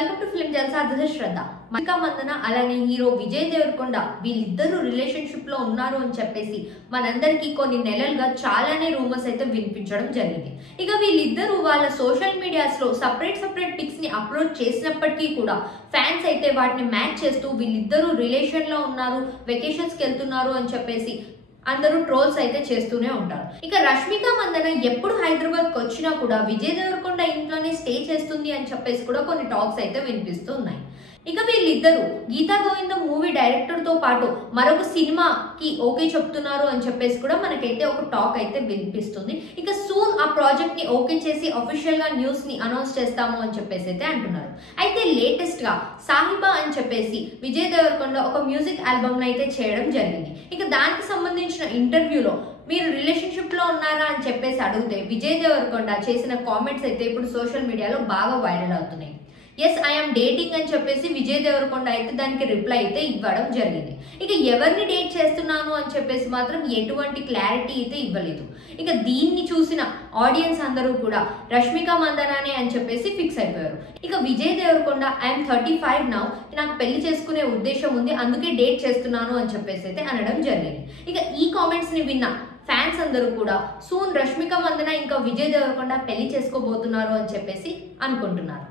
Welcome to film Jalsa. This is Shraddha. Rashmika Mandanna అలానే hero Vijay Devarakonda వీళ్ళిద్దరూ relationship లో ఉన్నారు అని చెప్పేసి మనందరికీ కొన్ని నెలలుగా చాలానే రూమర్స్ అయితే వినిపించడం జరిగింది. ఇక వీళ్ళిద్దరూ వాళ్ళ సోషల్ మీడియాస్ లో సపరేట్ పిక్స్ ని అప్లోడ్ చేసినప్పటికీ కూడా ఫ్యాన్స్ అయితే వాటిని మ్యాచ్ చేస్తూ వీళ్ళిద్దరూ రిలేషన్ లో ఉన్నారు, వెకేషన్స్ కి వెళ్తున్నారు అని చెప్పేసి అందరూ ట్రోల్స్ అయితే చేస్తూనే ఉంటారు. ఇక రష్మిక మందన ఎప్పుడు హైదరాబాద్ కి వచ్చినా కూడా విజయ్ దేవరకొండ ఇంట్లోనే స్టే చేస్తుంది అని చెప్పేసి కూడా కొన్ని టాక్స్ అయితే వినిపిస్తూ ఉన్నాయి. ఇక వీళ్ళిద్దరూ గీతా గోవిందం మూవీ డైరెక్టర్ తో పాటు మరొక సినిమాకి ఓకే చెప్తున్నారు అని చెప్పేసి కూడా మనకైతే ఒక టాక్ అయితే వినిపిస్తుంది. ఇక సూన్ ఆ ప్రాజెక్ట్ ని ఓకే చేసి అఫీషియల్ గా న్యూస్ ని అనౌన్స్ చేస్తాము అని చెప్పేసి అయితే అంటున్నారు. అయితే లేటెస్ట్ గా సాహిబా అని చెప్పేసి విజయ్ దేవరకొండ ఒక మ్యూజిక్ ఆల్బమ్ అయితే చేయడం జరిగింది. ఇక దానికి సంబంధించిన ఇంటర్వ్యూలో మీరు రిలేషన్షిప్ లో ఉన్నారా అని చెప్పేసి అడిగితే విజయ్ దేవరకొండ చేసిన కామెంట్స్ అయితే ఇప్పుడు సోషల్ మీడియాలో బాగా వైరల్ అవుతున్నాయి. ఎస్, ఐఎమ్ డేటింగ్ అని చెప్పేసి విజయ్ దేవరకొండ అయితే దానికి రిప్లై అయితే ఇవ్వడం జరిగింది. ఇక ఎవరిని డేట్ చేస్తున్నాను అని చెప్పేసి మాత్రం ఎటువంటి క్లారిటీ అయితే ఇవ్వలేదు. ఇక దీన్ని చూసిన ఆడియన్స్ అందరూ కూడా రష్మిక మందనానే అని చెప్పేసి ఫిక్స్ అయిపోయారు. ఇక విజయ్ దేవరకొండ ఐఎమ్ 35 నౌ, నాకు పెళ్లి చేసుకునే ఉద్దేశం ఉంది, అందుకే డేట్ చేస్తున్నాను అని చెప్పేసి అయితే అనడం జరిగింది. ఇక ఈ కామెంట్స్ ని విన్న ఫ్యాన్స్ అందరూ కూడా సూన్ రష్మిక మందన ఇంకా విజయ్ దేవరకొండ పెళ్లి చేసుకోబోతున్నారు అని చెప్పేసి అనుకుంటున్నారు.